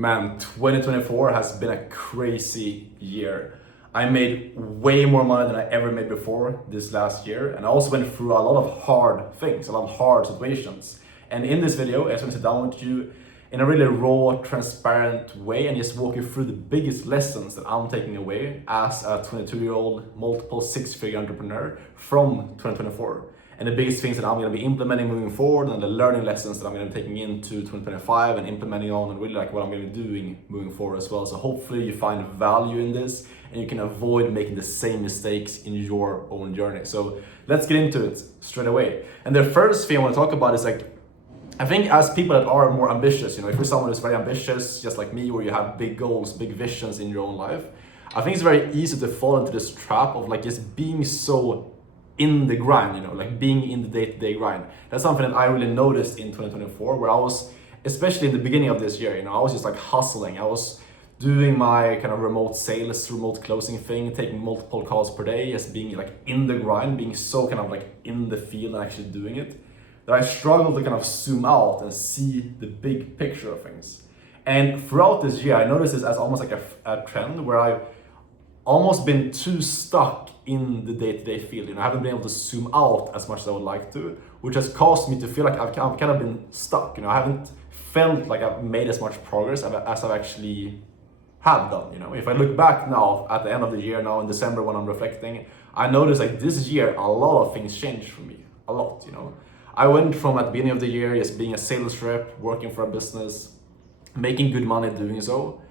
Man, 2024 has been a crazy year. I made way more money than I ever made before this last year, and I also went through a lot of hard things, a lot of hard situations. And in this video, I just want to sit down with you in a really raw, transparent way and just walk you through the biggest lessons that I'm taking away as a 22-year-old multiple six-figure entrepreneur from 2024. And the biggest things that I'm going to be implementing moving forward, and the learning lessons that I'm going to be taking into 2025 and implementing on, and really like what I'm going to be doing moving forward as well. So hopefully you find value in this and you can avoid making the same mistakes in your own journey. So let's get into it straight away. And the first thing I want to talk about is I think as people that are more ambitious, if you're someone who's very ambitious, just like me, or you have big goals, big visions in your own life, I think it's very easy to fall into this trap of just being so in the grind, being in the day-to-day grind. That's something that I really noticed in 2024, where I was, especially in the beginning of this year, I was just hustling. I was doing my kind of remote sales, remote closing thing, taking multiple calls per day, just being in the grind, being so kind of in the field and actually doing it, that I struggled to kind of zoom out and see the big picture of things. And throughout this year, I noticed this as almost a trend where I've almost been too stuck in the day-to-day field. I haven't been able to zoom out as much as I would like to, which has caused me to feel like I've kind of been stuck. I haven't felt like I've made as much progress as I've actually have done. If I look back now at the end of the year, now in December when I'm reflecting, I noticed this year a lot of things changed for me, a lot. I went from at the beginning of the year just being a sales rep, working for a business, making good money doing so,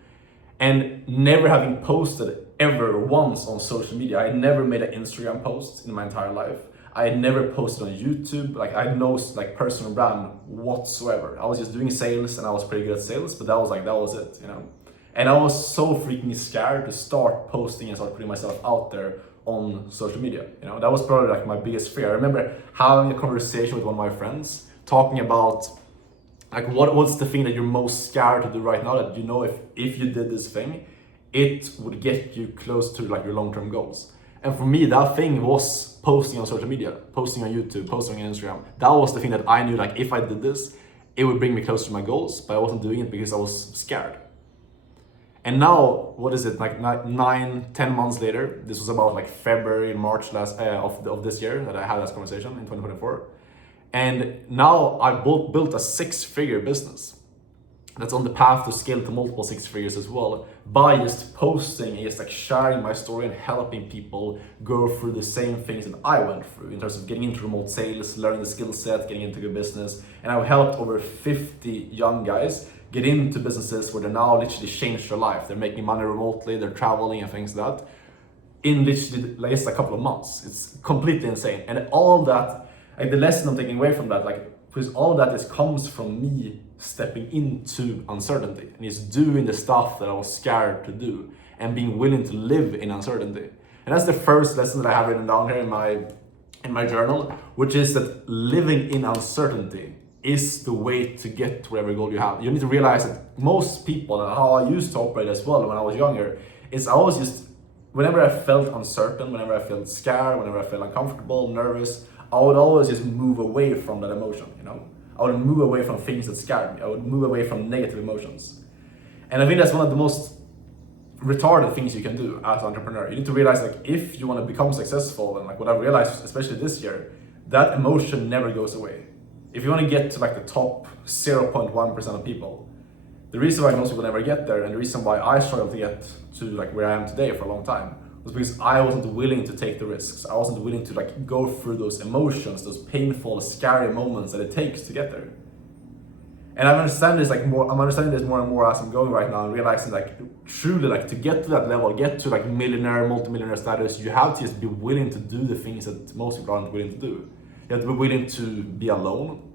and never having posted ever once on social media. I had never made an Instagram post in my entire life. I had never posted on YouTube. I had no personal brand whatsoever. I was just doing sales and I was pretty good at sales, but that was it, And I was so freaking scared to start posting and start putting myself out there on social media. That was probably my biggest fear. I remember having a conversation with one of my friends talking about what's the thing that you're most scared to do right now, that if you did this thing, it would get you close to your long-term goals. And for me, that thing was posting on social media, posting on YouTube, posting on Instagram. That was the thing that I knew if I did this, it would bring me closer to my goals, but I wasn't doing it because I was scared. And now, what is it, 9-10 months later, this was about February and March of this year that I had this conversation in 2024. And now I built a six-figure business that's on the path to scale to multiple six figures as well, by just posting and just sharing my story and helping people go through the same things that I went through in terms of getting into remote sales, learning the skill set, getting into good business. And I've helped over 50 young guys get into businesses where they now literally changed their life. They're making money remotely, they're traveling and things like that in literally just a couple of months. It's completely insane. And all that, the lesson I'm taking away from that, because all that comes from me stepping into uncertainty and just doing the stuff that I was scared to do and being willing to live in uncertainty. And that's the first lesson that I have written down here in my journal, which is that living in uncertainty is the way to get to whatever goal you have. You need to realize that most people, and how I used to operate as well when I was younger, is I was just, whenever I felt uncertain, whenever I felt scared, whenever I felt uncomfortable, nervous, I would always just move away from that emotion, I would move away from things that scared me. I would move away from negative emotions. And I think that's one of the most retarded things you can do as an entrepreneur. You need to realize if you want to become successful, and what I realized, especially this year, that emotion never goes away. If you want to get to the top 0.1% of people, the reason why most people never get there, and the reason why I struggled to get to where I am today for a long time, was because I wasn't willing to take the risks. I wasn't willing to go through those emotions, those painful, scary moments that it takes to get there. And I'm understanding this more and more as I'm going right now, and realizing truly to get to that level, get to millionaire, multimillionaire status, you have to just be willing to do the things that most people aren't willing to do. You have to be willing to be alone,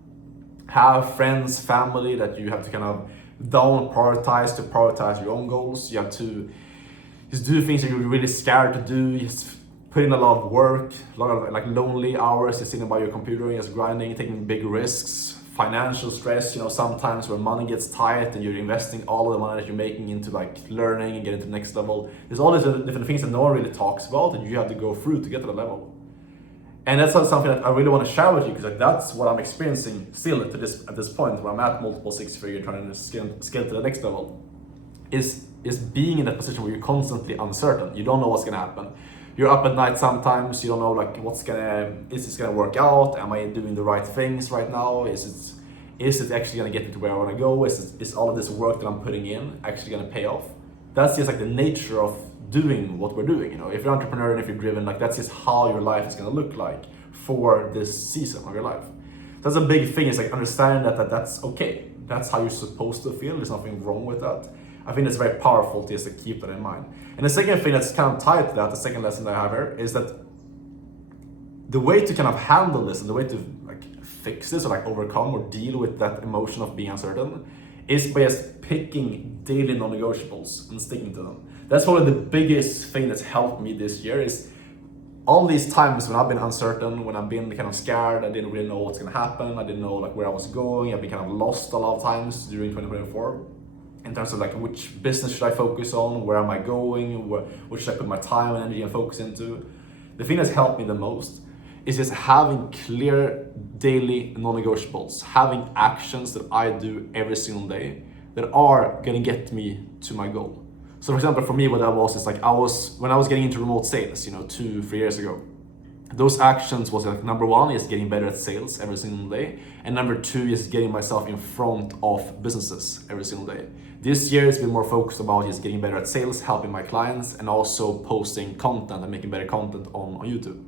have friends, family that you have to kind of down prioritize to prioritize your own goals. You have to just do things that you're really scared to do. Just put in a lot of work, a lot of lonely hours, just sitting by your computer, just grinding, taking big risks, financial stress. Sometimes where money gets tight and you're investing all of the money that you're making into learning and getting to the next level. There's all these different things that no one really talks about that you have to go through to get to the level. And that's something that I really want to share with you, because that's what I'm experiencing still at this point, where I'm at multiple six figure trying to scale to the next level. is being in that position where you're constantly uncertain. You don't know what's gonna happen. You're up at night sometimes. You don't know like is this gonna work out? Am I doing the right things right now? Is it actually gonna get me to where I wanna go? Is all of this work that I'm putting in actually gonna pay off? That's just like the nature of doing what we're doing. You know, if you're an entrepreneur and if you're driven, like that's just how your life is gonna look like for this season of your life. That's a big thing. Is like understanding that's okay. That's how you're supposed to feel. There's nothing wrong with that. I think it's very powerful just to keep that in mind. And the second thing that's kind of tied to that, the second lesson that I have here, is that the way to kind of handle this and the way to like fix this or like overcome or deal with that emotion of being uncertain is by just picking daily non-negotiables and sticking to them. That's probably the biggest thing that's helped me this year is all these times when I've been uncertain, when I've been kind of scared, I didn't really know what's gonna happen, I didn't know like where I was going, I've been kind of lost a lot of times during 2024 in terms of like which business should I focus on, where am I going, what should I put my time and energy and focus into. The thing that's helped me the most is just having clear daily non-negotiables, having actions that I do every single day that are gonna get me to my goal. So for example, for me, what that was is like when I was getting into remote sales, 2-3 years ago, those actions was like number one is getting better at sales every single day, and number two is getting myself in front of businesses every single day. This year it's been more focused about just getting better at sales, helping my clients, and also posting content and making better content on YouTube.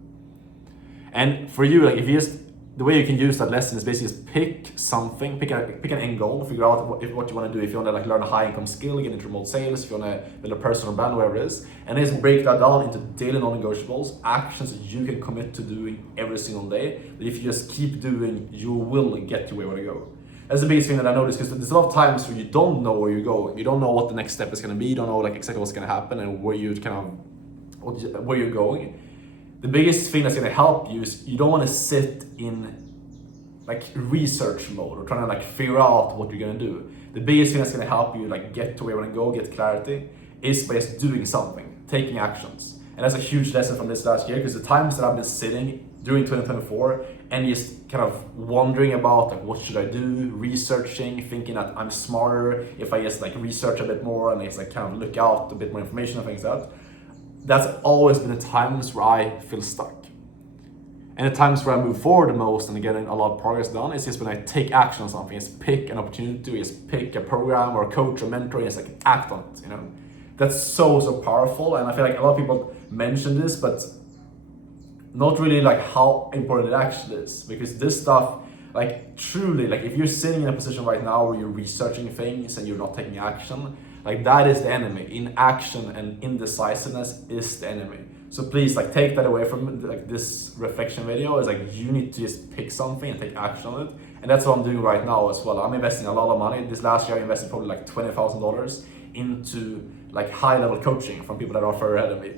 And for you, like if you just the way you can use that lesson is basically just pick something, pick an end goal, figure out what you want to do. If you want to like learn a high income skill, get into remote sales, if you want to build a personal brand, whatever it is, and just break that down into daily non-negotiables, actions that you can commit to doing every single day. That if you just keep doing, you will get to where you want to go. That's the biggest thing that I noticed, because there's a lot of times where you don't know where you're going, you don't know what the next step is going to be, you don't know like exactly what's going to happen and where you're going. The biggest thing that's going to help you is you don't want to sit in like research mode or trying to like figure out what you're going to do. The biggest thing that's going to help you like get to where you want to go, get clarity, is by just doing something, taking actions. And that's a huge lesson from this last year, because the times that I've been sitting during 2024 and just kind of wondering about like what should I do, researching, thinking that I'm smarter if I just like research a bit more and just like kind of look out a bit more information and things like that. That's always been the times where I feel stuck. And the times where I move forward the most and getting a lot of progress done is just when I take action on something. Just pick an opportunity, just pick a program or a coach or mentor, and just like act on it. That's so powerful. And I feel like a lot of people mention this, but not really like how important it actually is. Because this stuff, like truly, like if you're sitting in a position right now where you're researching things and you're not taking action, like that is the enemy. Inaction and indecisiveness is the enemy. So please like take that away from like this reflection video. Is like you need to just pick something and take action on it. And that's what I'm doing right now as well. I'm investing a lot of money. This last year I invested probably like $20,000 into like high level coaching from people that are further ahead of me,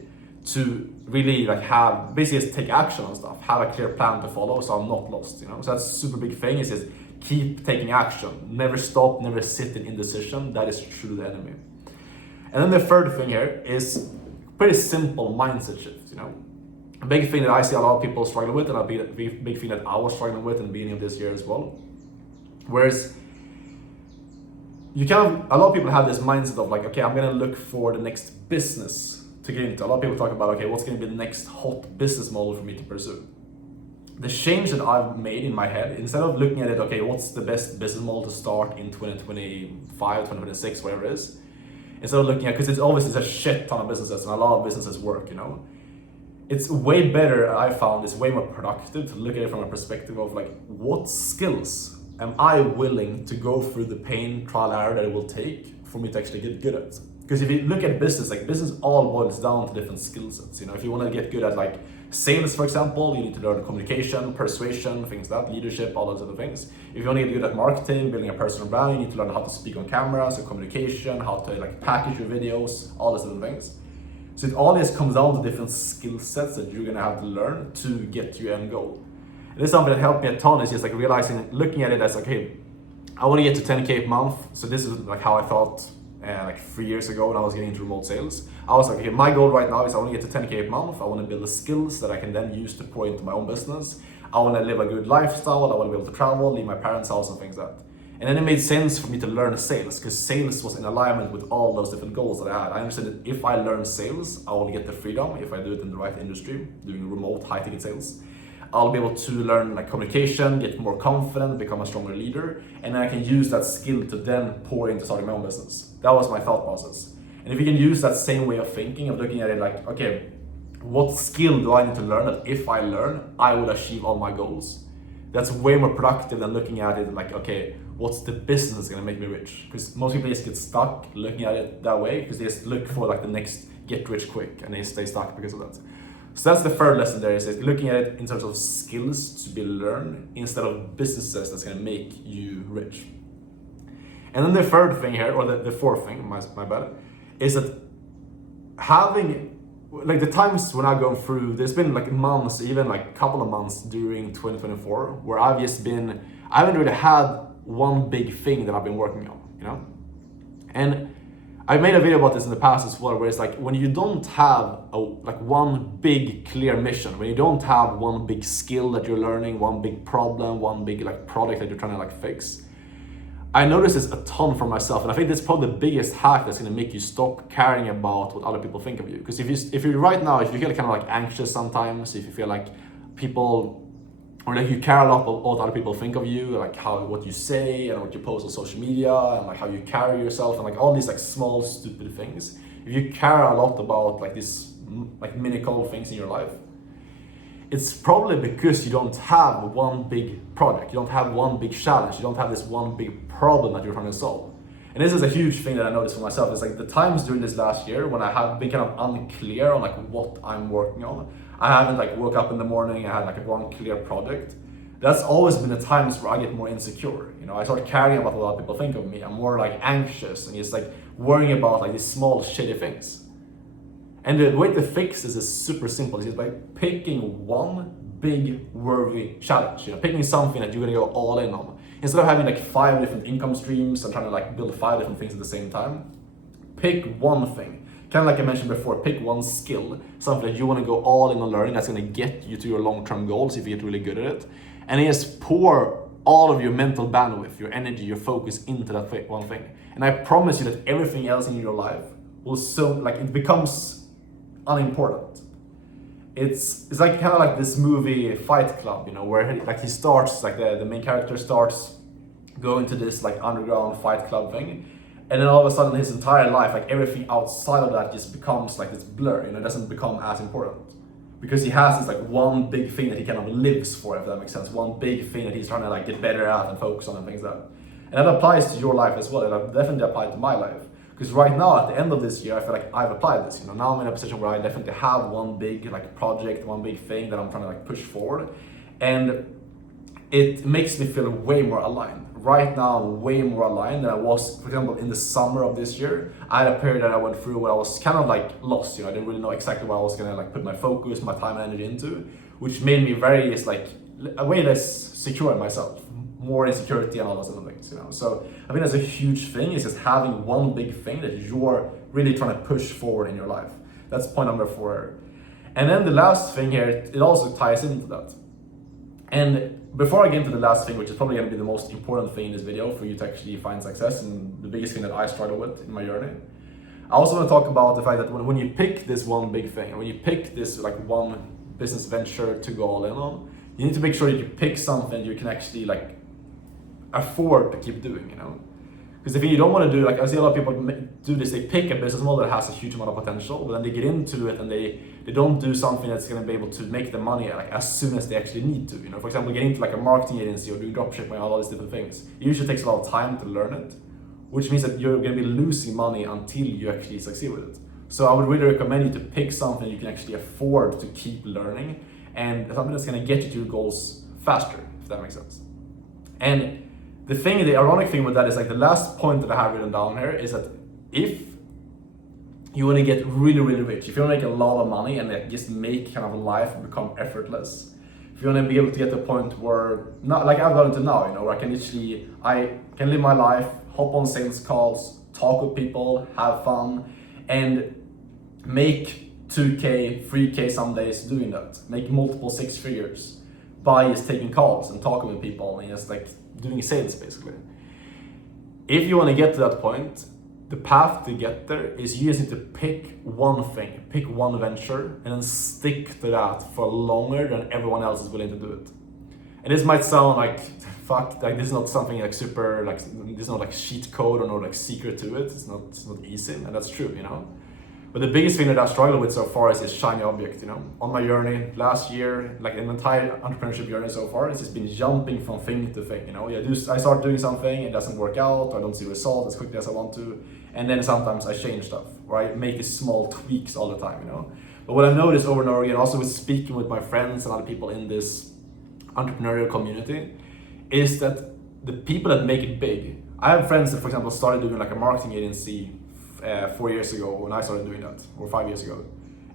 to really like have basically just take action on stuff, have a clear plan to follow so I'm not lost. So that's a super big thing, is just keep taking action. Never stop, never sit in indecision. That is truly the enemy. And then the third thing here is pretty simple mindset shift. A big thing that I see a lot of people struggle with, and a big thing that I was struggling with in the beginning of this year as well. Whereas a lot of people have this mindset of like, okay, I'm gonna look for the next business to get into. A lot of people talk about, okay, what's gonna be the next hot business model for me to pursue? The change that I've made in my head, instead of looking at it, okay, what's the best business model to start in 2025, 2026, whatever it is, instead of looking at, because it's obviously a shit ton of businesses and a lot of businesses work, it's way better, I found, it's way more productive to look at it from a perspective of like, what skills am I willing to go through the pain, trial, error that it will take for me to actually get good at? Because if you look at business, like business all boils down to different skill sets. If you want to get good at like sales, for example, you need to learn communication, persuasion, things like that, leadership, all those other things. If you want to get good at marketing, building a personal brand, you need to learn how to speak on camera, so communication, how to like package your videos, all those other things. So it always comes down to different skill sets that you're gonna have to learn to get to your end goal. And this is something that helped me a ton, is just like realizing, looking at it as, okay, I want to get to 10K a month. So this is like how I thought like 3 years ago when I was getting into remote sales. I was like, okay, my goal right now is I want to get to 10K a month. I want to build the skills that I can then use to pour into my own business. I want to live a good lifestyle. I want to be able to travel, leave my parents' house and things like that. And then it made sense for me to learn sales, because sales was in alignment with all those different goals that I had. I understood that if I learn sales, I will get the freedom, if I do it in the right industry, doing remote high ticket sales. I'll be able to learn like communication, get more confident, become a stronger leader, and then I can use that skill to then pour into starting my own business. That was my thought process. And if you can use that same way of thinking, of looking at it like, okay, what skill do I need to learn that if I learn, I will achieve all my goals? That's way more productive than looking at it like, okay, what's the business gonna make me rich? Because most people just get stuck looking at it that way, because they just look for like the next get rich quick, and they stay stuck because of that. So that's the third lesson there, is looking at it in terms of skills to be learned instead of businesses that's gonna make you rich. And then the third thing here, or the fourth thing, my bad, is that having, like the times when I've gone through, there's been like months, even like a couple of months during 2024, where I haven't really had one big thing that I've been working on, you know? And I made a video about this in the past as well, where it's like, when you don't have one big clear mission, when you don't have one big skill that you're learning, one big problem, one big like product that you're trying to like fix, I noticed this a ton for myself, and I think that's probably the biggest hack that's gonna make you stop caring about what other people think of you. Because if you right now, if you feel kind of like anxious sometimes, if you feel like people, or like you care a lot about what other people think of you, like what you say and what you post on social media, and like how you carry yourself, and like all these like small stupid things. If you care a lot about like these like minimal things in your life, it's probably because you don't have one big project, you don't have one big challenge, you don't have this one big problem that you're trying to solve. And this is a huge thing that I noticed for myself. It's like the times during this last year when I have been kind of unclear on like what I'm working on. I haven't like woke up in the morning, I had like one clear project. That's always been the times where I get more insecure. You know, I start caring about what other people think of me. I'm more like anxious and just like worrying about like these small shitty things. And the way to fix this is super simple. It's just by picking one big worthy challenge. You know, picking something that you're gonna go all in on. Instead of having like 5 different income streams and trying to like build 5 different things at the same time, pick one thing. Kind of like I mentioned before, pick one skill, something that you want to go all in on learning that's going to get you to your long-term goals if you get really good at it. And just pour all of your mental bandwidth, your energy, your focus into that one thing. And I promise you that everything else in your life will it becomes unimportant. It's like kind of like this movie Fight Club, you know, where he starts, like the main character starts going to this like underground fight club thing. And then all of a sudden his entire life, like everything outside of that just becomes like this blur, you know, it doesn't become as important. Because he has this like one big thing that he kind of lives for, if that makes sense. One big thing that he's trying to like get better at and focus on and things like that. And that applies to your life as well. It definitely applied to my life. Because right now, at the end of this year, I feel like I've applied this. You know, now I'm in a position where I definitely have one big like project, one big thing that I'm trying to like push forward. And it makes me feel way more aligned. Right now, I'm way more aligned than I was, for example, in the summer of this year. I had a period that I went through where I was kind of like lost, you know, I didn't really know exactly what I was gonna like put my focus, my time and energy into, which made me very, it's like, a way less secure in myself, more insecurity and all those other things, you know. So I think that's a huge thing, is just having one big thing that you're really trying to push forward in your life. That's point number 4. And then the last thing here, it also ties into that. And before I get into the last thing, which is probably going to be the most important thing in this video for you to actually find success, and the biggest thing that I struggle with in my journey, I also want to talk about the fact that when you pick this one big thing, when you pick this like one business venture to go all in on, you need to make sure that you pick something you can actually like afford to keep doing, you know. Because if you don't want to do, like I see a lot of people do this, they pick a business model that has a huge amount of potential, but then they get into it and they don't do something that's going to be able to make the money like as soon as they actually need to. You know, for example, getting into like a marketing agency or doing dropshipping and all these different things, it usually takes a lot of time to learn it, which means that you're going to be losing money until you actually succeed with it. So I would really recommend you to pick something you can actually afford to keep learning, and something that's going to get you to your goals faster, if that makes sense. And the ironic thing with that is like the last point that I have written down here is that if you want to get really, really rich, if you want to make a lot of money and like just make kind of life become effortless, if you want to be able to get to a point where, not like I've gotten to now, you know, where I can live my life, hop on sales calls, talk with people, have fun, and make 2K, 3K some days doing that, make multiple 6 figures by just taking calls and talking with people and just like doing sales basically. if you want to get to that point, the path to get there is you just need to pick one thing, pick one venture, and then stick to that for longer than everyone else is willing to do it. And this might sound like, fuck, like this is not something like super, like this is not like cheat code or no like secret to it. It's not easy, and that's true, you know. But the biggest thing that I've struggled with so far is this shiny object, you know. On my journey last year, like an entire entrepreneurship journey so far, it's just been jumping from thing to thing, you know. I start doing something, it doesn't work out, or I don't see results as quickly as I want to, and then sometimes I change stuff, or I make these small tweaks all the time, you know. But what I've noticed over and over again, also with speaking with my friends and other people in this entrepreneurial community, is that the people that make it big. I have friends that, for example, started doing like a marketing agency 4 years ago when I started doing that, or 5 years ago,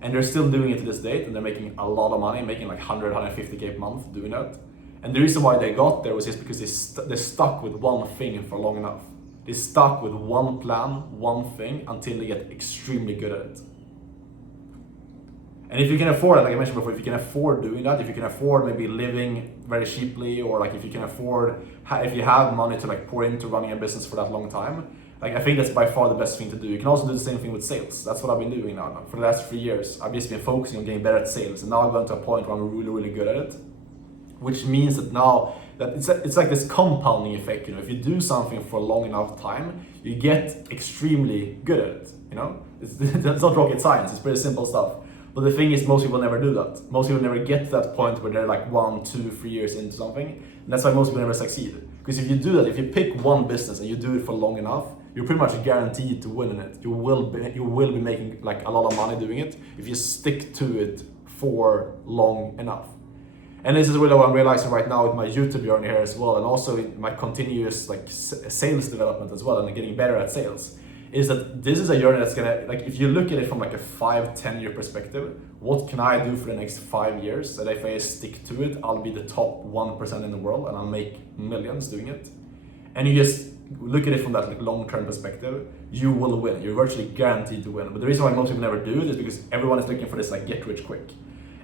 and they're still doing it to this date, and they're making a lot of money, making like 150K a month doing that. And the reason why they got there was just because they stuck with one thing for long enough. They stuck with one plan, one thing, until they get extremely good at it. And if you can afford it, like I mentioned before, if you can afford doing that, if you can afford maybe living very cheaply, or like if you can afford, if you have money to like pour into running a business for that long time, like I think that's by far the best thing to do. You can also do the same thing with sales. That's what I've been doing now. For the last 3 years, I've just been focusing on getting better at sales, and now I've gotten to a point where I'm really, really good at it. Which means that now that it's like this compounding effect. You know, if you do something for a long enough time, you get extremely good at it. You know, that's not rocket science. It's pretty simple stuff. But the thing is, most people never do that. Most people never get to that point where they're like 1, 2, 3 years into something. And that's why most people never succeed. Because if you do that, if you pick one business and you do it for long enough, you're pretty much guaranteed to win in it. You will be making like a lot of money doing it if you stick to it for long enough. And this is really what I'm realizing right now with my YouTube journey here as well, and also in my continuous like sales development as well, and getting better at sales, is that this is a journey that's gonna, like if you look at it from like a 5-10 year perspective, what can I do for the next 5 years that if I stick to it, I'll be the top 1% in the world and I'll make millions doing it. And you just look at it from that like long-term perspective, you will win. You're virtually guaranteed to win. But the reason why most people never do it is because everyone is looking for this like get rich quick.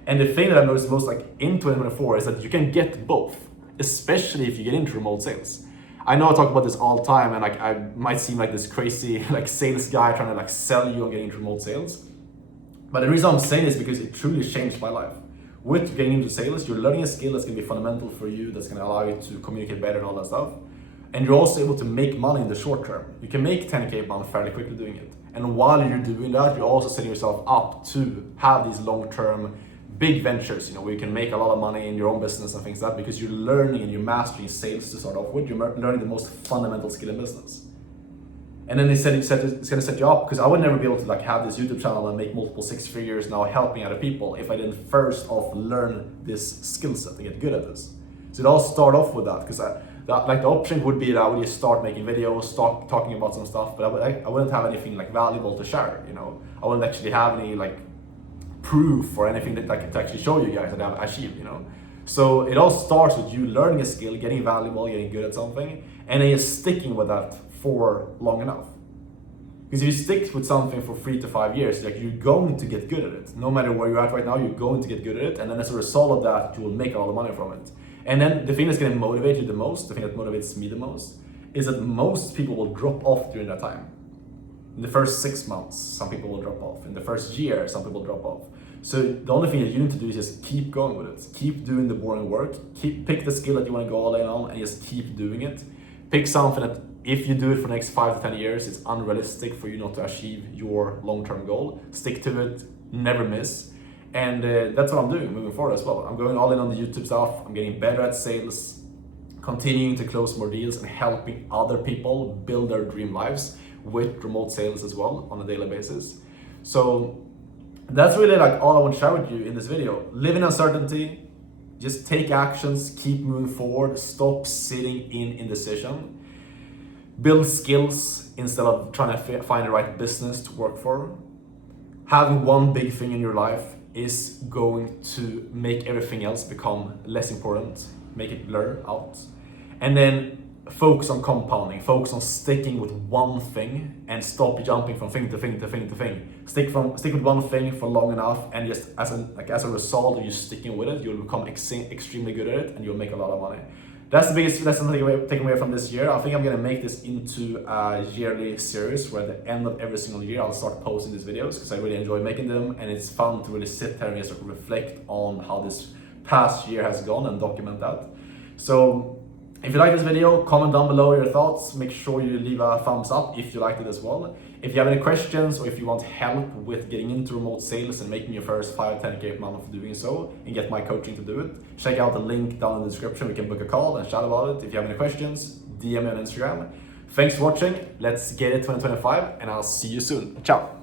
And the thing that I've noticed most like in 2024 is that you can get both, especially if you get into remote sales. I know I talk about this all the time, and like I might seem like this crazy like sales guy trying to like sell you on getting into remote sales. But the reason I'm saying this is because it truly changed my life. With getting into sales, you're learning a skill that's gonna be fundamental for you, that's gonna allow you to communicate better and all that stuff. And you're also able to make money in the short term. You can make 10K a month fairly quickly doing it. And while you're doing that, you're also setting yourself up to have these long-term big ventures, you know, where you can make a lot of money in your own business and things like that, because you're learning and you're mastering sales to start off with. You're learning the most fundamental skill in business. And then it's gonna set you up, because I would never be able to like have this YouTube channel and make multiple 6 figures now helping other people if I didn't first off learn this skill set and get good at this. So it all start off with that, because the option would be that I would just start making videos, start talking about some stuff, but I wouldn't have anything like valuable to share, you know. I wouldn't actually have any like proof or anything that I could actually show you guys that I've achieved, you know. So it all starts with you learning a skill, getting valuable, getting good at something, and then just sticking with that for long enough. Because if you stick with something for 3 to 5 years, like you're going to get good at it. No matter where you're at right now, you're going to get good at it, and then as a result of that, you will make a lot of money from it. And then the thing that's going to motivate you the most, the thing that motivates me the most, is that most people will drop off during that time. In the first 6 months, some people will drop off. In the first year, some people drop off. So the only thing that you need to do is just keep going with it. Keep doing the boring work. Pick the skill that you want to go all in on and just keep doing it. Pick something that if you do it for the next 5 to 10 years, it's unrealistic for you not to achieve your long-term goal. Stick to it, never miss. And that's what I'm doing moving forward as well. I'm going all in on the YouTube stuff. I'm getting better at sales, continuing to close more deals and helping other people build their dream lives with remote sales as well on a daily basis. So that's really like all I want to share with you in this video. Live in uncertainty, just take actions, keep moving forward, stop sitting in indecision, build skills instead of trying to find the right business to work for. Having one big thing in your life is going to make everything else become less important, make it blur out. And then focus on compounding, focus on sticking with one thing and stop jumping from thing to thing to thing to thing. Stick with one thing for long enough, and just as a result of you sticking with it, you'll become extremely good at it and you'll make a lot of money. That's the biggest lesson taken away from this year. I think I'm gonna make this into a yearly series where at the end of every single year I'll start posting these videos because I really enjoy making them, and it's fun to really sit there and just reflect on how this past year has gone and document that. So if you like this video, comment down below your thoughts. Make sure you leave a thumbs up if you liked it as well. If you have any questions or if you want help with getting into remote sales and making your first 5-10K per month doing so and get my coaching to do it, check out the link down in the description. We can book a call and chat about it. If you have any questions, DM me on Instagram. Thanks for watching. Let's get it 2025 and I'll see you soon. Ciao.